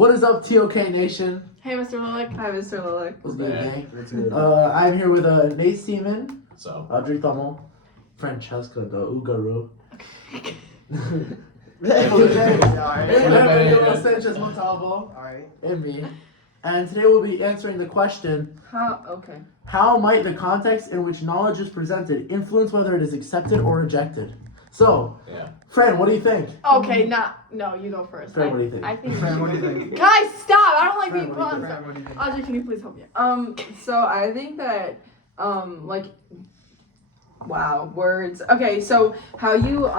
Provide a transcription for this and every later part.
What is up, TOK Nation? Hey, Mr. Lilick. Hi, Mr. Lilick. What's good, man? That's good. I'm here with Nate Seaman, So. Audrey Thummel, Francesca the Ugaru, Sanchez Montalvo, and me. And today we'll be answering the question: How might the context in which knowledge is presented influence whether it is accepted or rejected? So, Fran, what do you think? Okay, no, you go first. Fran, what do you think? I think. Fran, what do you think? Guys, stop! I don't like Fran, being what do you put on. think? Audrey, can you please help me? So I think that, words. Okay, so how you,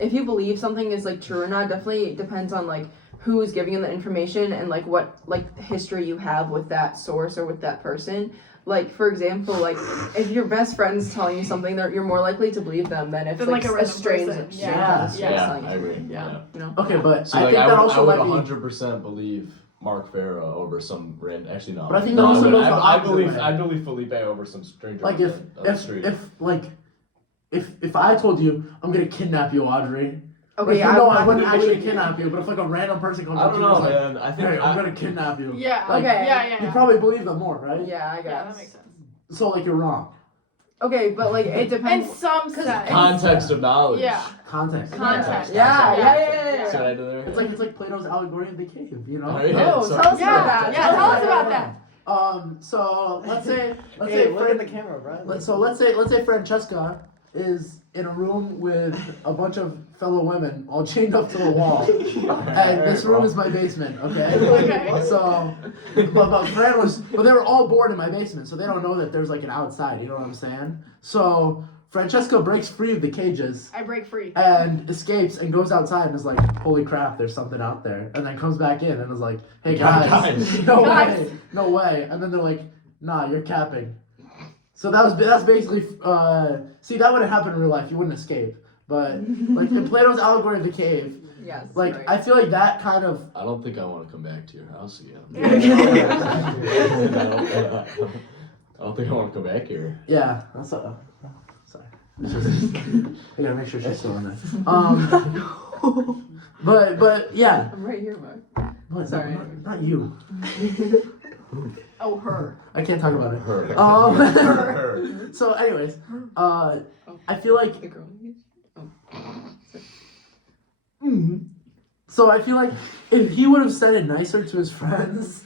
if you believe something is, true or not, definitely depends on, who is giving you the information and, what, history you have with that source or with that person. For example, if your best friend's telling you something, you're more likely to believe them than if, Than, a a random stranger. person. Yeah. I agree. Yeah. You know? Okay, but So I think that also I might would be. 100% believe Mark Farah over some random. Actually, no. But I think that also goes the I opposite believe way. I believe Felipe over some stranger. Like on the street. if I told you I'm gonna kidnap you, Audrey. Okay, I I wouldn't actually kidnap you, but if a random person comes I up to don't you and know, is like, man. I think hey, I'm gonna kidnap you. Yeah. Okay. Yeah. You probably believe them more, right? Yeah, I guess. Yeah, that makes sense. So you're wrong. Okay, but it In depends. some sense. context of knowledge. Yeah. Context. Context. Yeah. See what I did there? It's like Plato's allegory of the cave, you know? Oh, yeah. Oh, So- tell us Yeah, about that. yeah, tell us about that. So let's say look at the camera, bro. let's say Francesca is in a room with a bunch of fellow women all chained up to the wall, and this room is my basement. Okay. Okay. So, but Fran but they were all bored in my basement, so they don't know that there's an outside. You know what I'm saying? So Francesca breaks free of the cages I break free. and escapes and goes outside and is like, "Holy crap, there's something out there!" And then comes back in and is like, "Hey guys, no way!" And then they're like, "Nah, you're capping." So that's basically see, that wouldn't happen in real life. You wouldn't escape. But in Plato's allegory of the cave, Yes. I feel like that kind of. I don't think I want to come back to your house again. I don't think I want to come back here. Yeah, that's sorry. I gotta make sure she's still in there. But yeah. I'm right here, Mark. What? Sorry. Not you. Oh, her. I can't talk about it. Her. So, anyways, I feel like. So I feel like if he would have said it nicer to his friends,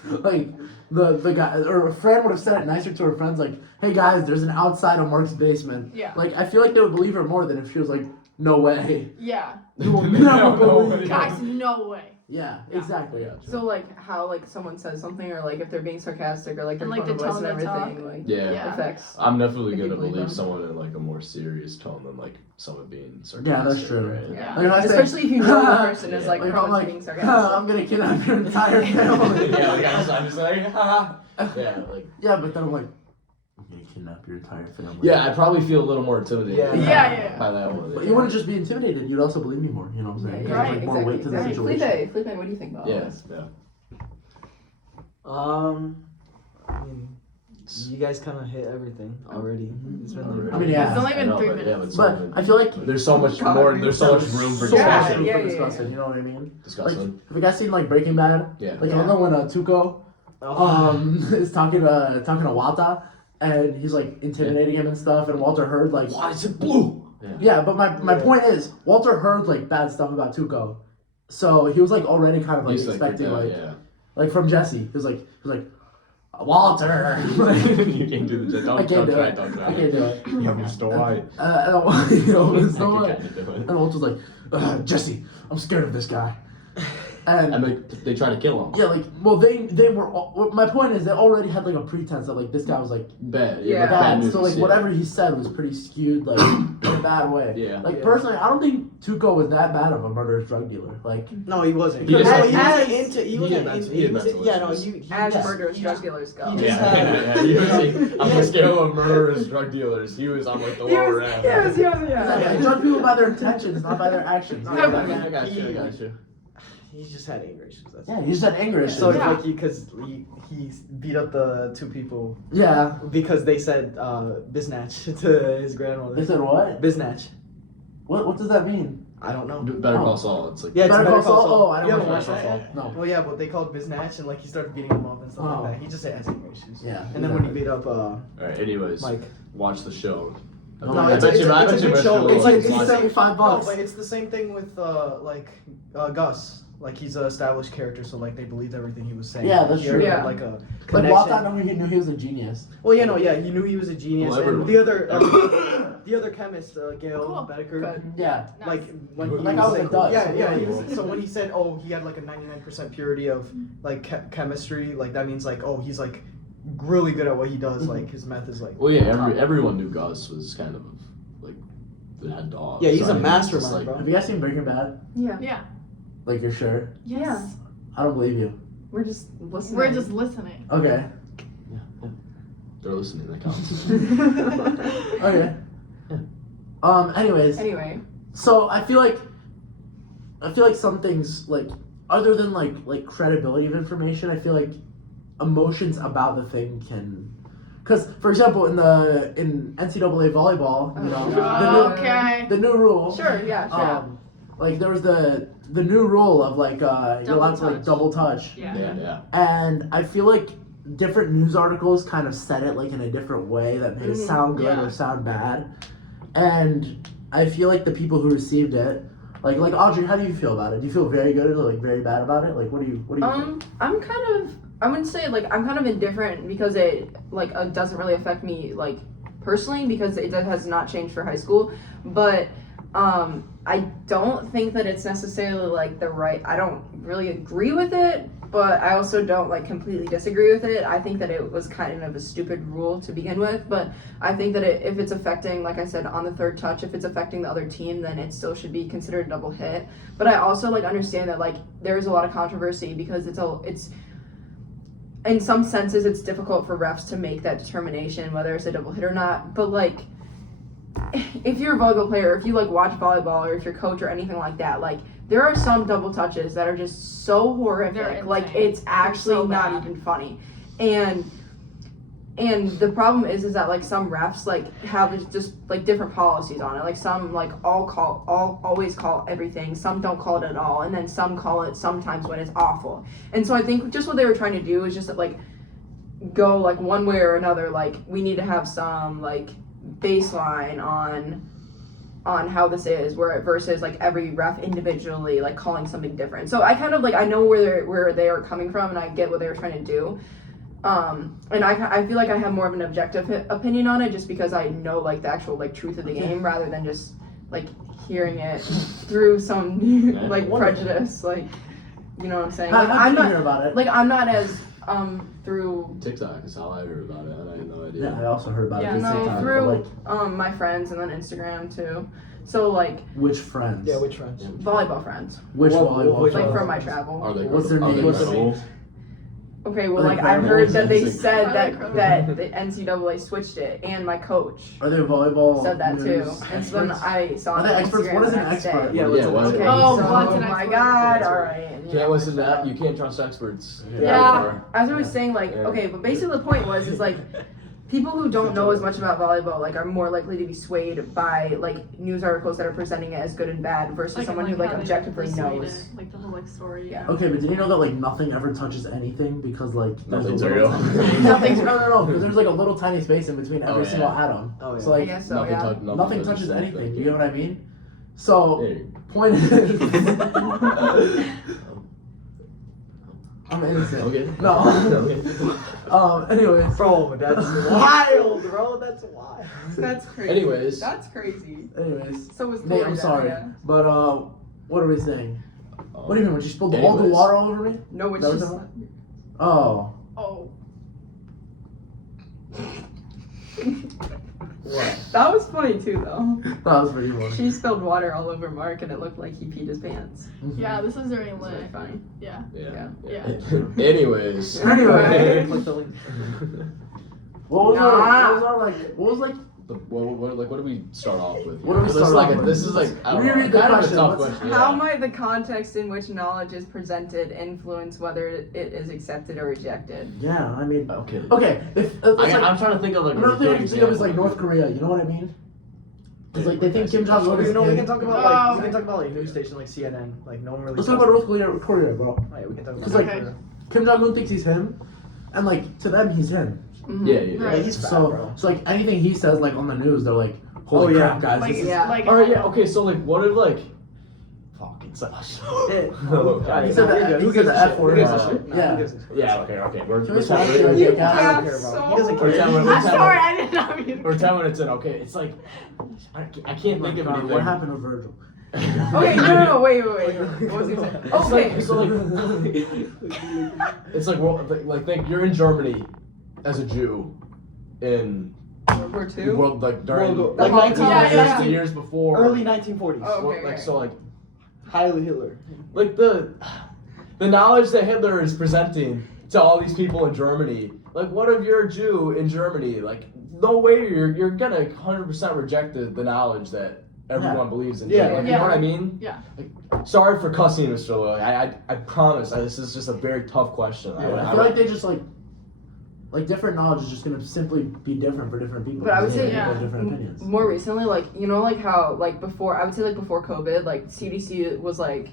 the guy or a friend would have said it nicer to her friends, "Hey guys, there's an outside of Mark's basement." Yeah. I feel like they would believe her more than if she was like, "No way." Yeah. You will never believe. Guys, no way. Yeah, exactly. Yeah. So how someone says something or if they're being sarcastic or their And, tone the of voice tone and they talk. everything Yeah. affects. I'm definitely If you gonna believe believe them. someone in a more serious tone than someone being sarcastic. Yeah, that's true. Right? Yeah. If I say, Especially if you know the person is Yeah. I'm probably being sarcastic. I'm gonna kidnap your entire family. Yeah, I'm just like, haha. Yeah, Yeah, but then I'm like, I'm gonna kidnap your entire family. yeah, I'd probably feel a little more intimidated. Yeah. By that one. But you wouldn't just be intimidated, you'd also believe me more, you know what I'm saying? Right, There's more weight to the exactly. situation. Felipe, what do you think about Yes, this? yeah. I mean, you guys kind of hit everything already. It's been Already. I mean, yeah. It's only been I know, 3 but minutes. But I feel like there's so much more. There's so much room for so much discussion. room for Yeah. discussing, you know what I mean? Discussing. Have you guys seen Breaking Bad? Yeah. I don't know when Tuco is talking to Walter and he's intimidating him and stuff, and Walter heard Why is it blue? yeah, but my point is Walter heard bad stuff about Tuco, so he was already kind of He's expecting yeah. from Jesse. He was like Walter. You can't do the I can't do try it. Don't try I can't do it. Yeah, Mr. White. It's no I way. can kinda do it. And Walter's like, Jesse, I'm scared of this guy. And they try to kill him. yeah, they were. My point is, they already had a pretense that this guy was Bad. Yeah. Bad bad. news. So whatever he said was pretty skewed, in a bad way. Yeah. Personally, I don't think Tuco was that bad of a murderous drug dealer. No, he wasn't. He just He had- wasn't into. He he wasn't had into. mental- he had he was- mental Yeah, no, issues. he As just- murderous drug dealers go. He just Yeah, had- He was on the scale of murderers, drug dealers. He was on the lower end. Judge people by their intentions, not by their actions. I got you. He just had anger issues. That's Yeah, he just had anger issues. So Yeah. because he beat up the two people Yeah. because they said biznatch to his grandmother. They said what? Biznatch. What does that mean? I don't know. Better Call Saul. It's like Yeah, it's Better Better Call Call Saul. Oh, I You don't haven't watch watched Better that Call Saul. No. Oh yeah, but they called Biznatch and like he started beating him up and stuff Oh. like that. He just has anger issues. Yeah. And then when he beat up Alright, anyways, Mike. watch the show. No, No, I it's bet a you I bet good you Mr. show. will It's like watch it's it. $75. No, but it's the same thing with Gus. Like he's an established character, so like they believed everything he was saying. Yeah, that's He true. already Yeah. had, like a Like connection. Walton knew he was a genius. Well, yeah, no, yeah, he knew he was a genius. Well, and everyone. the other chemist, Gail Cool. Bedecker, Good. Yeah. Nice. like when he Like was I was saying, a dud, yeah, so yeah. yeah. So when he said, oh, he had like a 99% purity of like chemistry, like that means like, oh, he's like really good at what he does. Like his meth is like. Well, yeah, everyone knew Gus was kind of like the head dog. Yeah, he's So, a I mean, it's just mastermind, bro. Have you guys seen Breaking Bad? Yeah. Yeah. Like you're sure? Yes. I don't believe you. We're just listening. We're just listening. Okay. They're listening. That counts. Okay. Anyways, Anyway. so I feel like some things like other than like credibility of information, I feel like emotions about the thing can, because for example in NCAA volleyball, you know, Okay. the new rule. Sure. Yeah. Sure. Like there was the new rule of like you're allowed to like touch. double touch, Yeah. Yeah. and I feel like different news articles kind of said it like in a different way that made it Mhm. sound good Yeah. or sound bad, and I feel like the people who received it, like Audrey, how do you feel about it? Do you feel very good or like very bad about it? Like what do you think? I'm kind of, I wouldn't say like I'm kind of indifferent because it like doesn't really affect me like personally because it has not changed for high school, but I don't think that it's necessarily like the right. I don't really agree with it, but I also don't like completely disagree with it. I think that it was kind of a stupid rule to begin with, but I think that if it's affecting, like I said, on the third touch, if it's affecting the other team, then it still should be considered a double hit. But I also like understand that like there is a lot of controversy because it's in some senses it's difficult for refs to make that determination whether it's a double hit or not. But like if you're a volleyball player, if you like watch volleyball or if you're coach or anything like that, like there are some double touches that are just so horrific. They're Like insane. it's actually so not bad. even funny. And the problem is that like some refs like have just like different policies on it. Like some like always call everything. Some don't call it at all, and then some call it sometimes when it's awful. And so I think just what they were trying to do is just like go like one way or another. Like we need to have some like baseline on how this is versus like every ref individually like calling something different. So I kind of like I know where they are coming from and I get what they were trying to do. And I feel like I have more of an objective opinion on it just because I know like the actual like truth of the game rather than just like hearing it through some like prejudice, like you know what I'm saying. Like I'm not hear about it. like I'm not as through TikTok is how I heard about it. I had no idea. Yeah, I also heard about Yeah, it. no, TikTok, but, through like my friends and then Instagram too. So like which friends? Yeah, which friends? volleyball friends, Which What- volleyball? which like friends? from my travel. Are they? What's their are they name? What's their credible? names? Okay, well, Are like they I heard that they credible? said Are they credible? that the NCAA switched it, and my coach Are they volleyball? said that too. news And so then experts? I saw Are on they experts? Instagram What is the an next expert? day. Yeah, Yeah, what's what's it? Okay, Oh, so, what's an oh my expert? God! All right. Yeah, listen to that. You can't trust experts. Yeah. As I was saying, like, Yeah. okay, but basically the point was, is like, people who don't know as much about volleyball, like, are more likely to be swayed by, like, news articles that are presenting it as good and bad versus someone who, like, how they objectively persuaded, knows. like the whole like story. Yeah. Okay, but did you know that like nothing ever touches anything because like there's Nothing's a little real. tiny- nothing's no because there's like a little tiny space in between every Oh, yeah. single atom. Oh, yeah. So I like guess so, Nothing, yeah. nothing touches anything. You get what I mean? So Hey. point is, I'm innocent. Okay. No. Anyways. Bro, that's wild, bro. That's wild. That's crazy. Anyways. That's crazy. Anyways. So was Nate, I'm sorry, but what are we saying? What do you mean? Would you spill all the Anyways. water all over me? No, it's That was just. it? Oh. Oh. What? That was funny too, though. That was pretty funny. She spilled water all over Mark, and it looked like he peed his pants. Yeah, this is very It was really lit. funny. Yeah. Yeah. Yeah. Anyways. Anyway. Click the link. What was Nah. what was like What do we start off with? What do we This start is like off a- with? This is like I don't know, Reread the kind of a question. tough What's- question. How yeah. might the context in which knowledge is presented influence whether it is accepted or rejected? Yeah, I mean Okay. okay, if it's like, I'm trying to think of like another thing I good can think of is like example. North Korea, you know what I mean? Because like they think Kim Jong Un is We him. can talk about like news station like CNN. Like no one really. Let's talk about North Korea, bro. Right, we can talk about. Because like Okay. Kim Jong Un thinks he's him, and like to them he's him. Mhm. Yeah. Right. He's fat, So bro. so like anything he says like on the news, they're like, holy Oh, yeah. crap, guys, Like, this is. Yeah. like, Alright, yeah, okay, so like, what if like, fuck, it's like, He said that. He said the F word. Yeah. yeah, okay, we're Can we 10 stop minutes- here? You Yeah, I have don't care about. so He doesn't We're care. 10 minutes- I'm sorry, I did not mean. We're 10 minutes in, okay, it's like, I can't think of God, anything. what happened to Virgil? Okay, no, wait. What was he saying? It's Okay. like, so like, it's like, well, like, think you're in Germany as a Jew in World War the II? world, like during World War- like like 19 Yeah, yeah. the years before, Early 1940s. Oh, Well, okay, like okay. so like Highly Hitler. like the knowledge that Hitler is presenting to all these people in Germany. Like, what if you're a Jew in Germany? Like, no way you're gonna 100% reject the knowledge that everyone believes in. Yeah. Germany. Like, you Yeah. know what I mean? Yeah. Like, sorry for cussing, Mr. Lilly. I promise. This is just a very tough question. I feel like they just like different knowledge is just gonna simply be different for different people. But I would say, People have yeah. different opinions. More recently, like, you know, like how, like, before, I would say, like, before COVID, like, CDC was, like,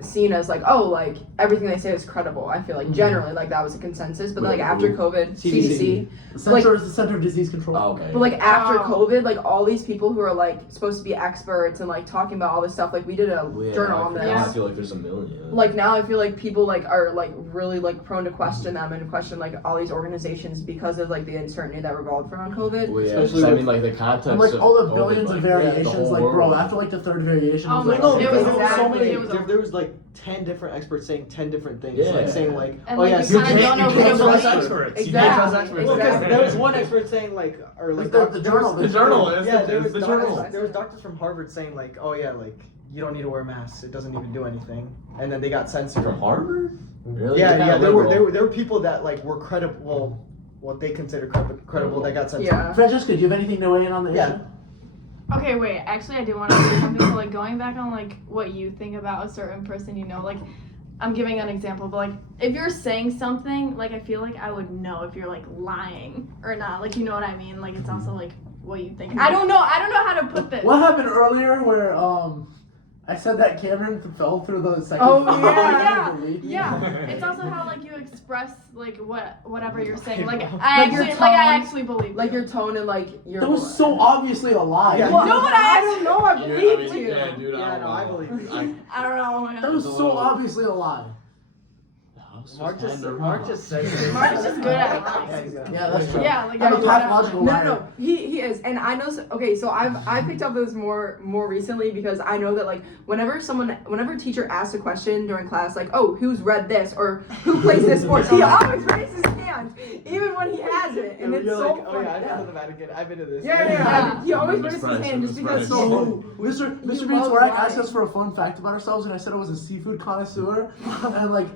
seen as, like, oh, like, everything they say is credible. I feel like, generally, like, that was a consensus. But, then, like, after COVID, CDC. The center is the Center of Disease Control. Oh, okay. But, like, after Oh. COVID, like, all these people who are, like, supposed to be experts and, like, talking about all this stuff, like, we did a journal on this. Yeah. I feel like there's a million. Like, now I feel like people, like, are, like, really, like, prone to question them and question, like, all these organizations because of, like, the uncertainty that revolved around COVID. Well, yeah, Especially 'cause I with- mean, like the context And like of all the COVID, billions like, of the variations, whole like bro, world. after like the third variation, Oh was my like, No, It because was there was so exactly- many. it was There was like 10 different experts saying 10 different things. Yeah. Like saying like, And, oh like, yeah, you so kinda don't know you who can't to trust believe. experts. You Exactly. can't trust experts. Well, 'cause Exactly. there was one expert saying like, or like the journal. The journalist. Yeah, there was the doctors, journalist. there was doctors from Harvard saying like, oh yeah, like you don't need to wear masks. It doesn't even do anything. And then they got censored. From Harvard? Really? Yeah, They're yeah. kinda There were liberal. there were people that like were credible. Well, what they consider credible that got censored. Yeah. Francesca, do you have anything to weigh in on the Yeah. issue? Okay, wait. Actually, I did want to say something. So, like, going back on like what you think about a certain person, you know, like, I'm giving an example, but like, if you're saying something, like, I feel like I would know if you're like lying or not. Like, you know what I mean? Like, it's also like what you think. I don't know how to put this. What happened earlier where I said that Cameron fell through the second Oh, floor? yeah. Believe me? Yeah, it's also how like you express like whatever you're saying. Like Like your I tone, actually believe Like, you. your tone and, like, your. That was so obviously a lie. Yeah. What? No, but I don't know. I Yeah, believed you. Yeah, dude, Yeah, don't no, I know. believe you. I don't know. Man. That was so obviously a lie. Mark just said it. Mark's just good at lying. Yeah, he's good. Yeah, that's true. Yeah, like I'm a you're good at pathological No, liar. no, he is, and I know. Okay, so I picked up this more recently because I know that, like, whenever a teacher asks a question during class, like, oh, who's read this or who plays this sport, he always raises his hand, even when he has it, and it's You're so like, oh funny. yeah, I've been to the Vatican. I've been to this. Yeah. He always Who's raises his friends? hand just Who's because. friends? So, Mr. He Beats loves Warek asked lying. us for a fun fact about ourselves, and I said it was a seafood connoisseur, and like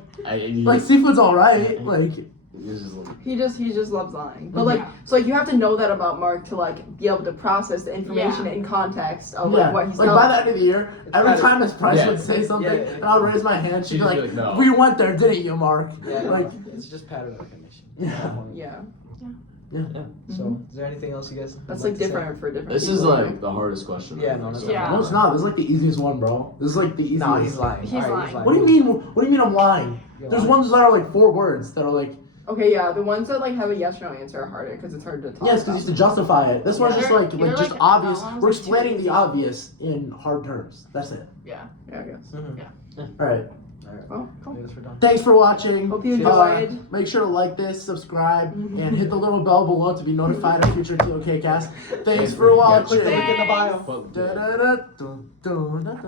Like, seafood's all right. Like, He just loves lying. But like, so like you have to know that about Mark to like be able to process the information in context of like what he's like telling. by the end of the year, every better. time Miss Price Yeah. would say something, Yeah. and I would raise my hand, she'd be She'd like, be like, no. "We went there, didn't you, Mark?" Yeah, Like, it's just pattern recognition. Yeah, So, is there anything else you guys? that's would like to say? different for different. this is people, like right? the hardest question. Yeah, I no, think, no, so Yeah. no, it's not. This is like the easiest one, bro. This is like the easiest. No, he's lying. He's Alright, lying. What do you mean? What do you mean I'm lying? You're There's lying. ones that are like 4 words that are like, Okay, yeah, the ones that like have a yes or no answer are harder because it's hard to talk. yes, because you have to justify it. This one's just You're- like you're just like, obvious. that one's We're like too explaining easy. the obvious in hard terms. That's it. Yeah. Yeah, I guess. All right. Oh, cool. I guess we're done. Thanks for watching. Hope you Uh, enjoyed. make sure to like this, subscribe, and hit the little bell below to be notified of future TOK Cast. Thanks for watching. Link in the bio. But- Da-da-da, dun, dun, dun.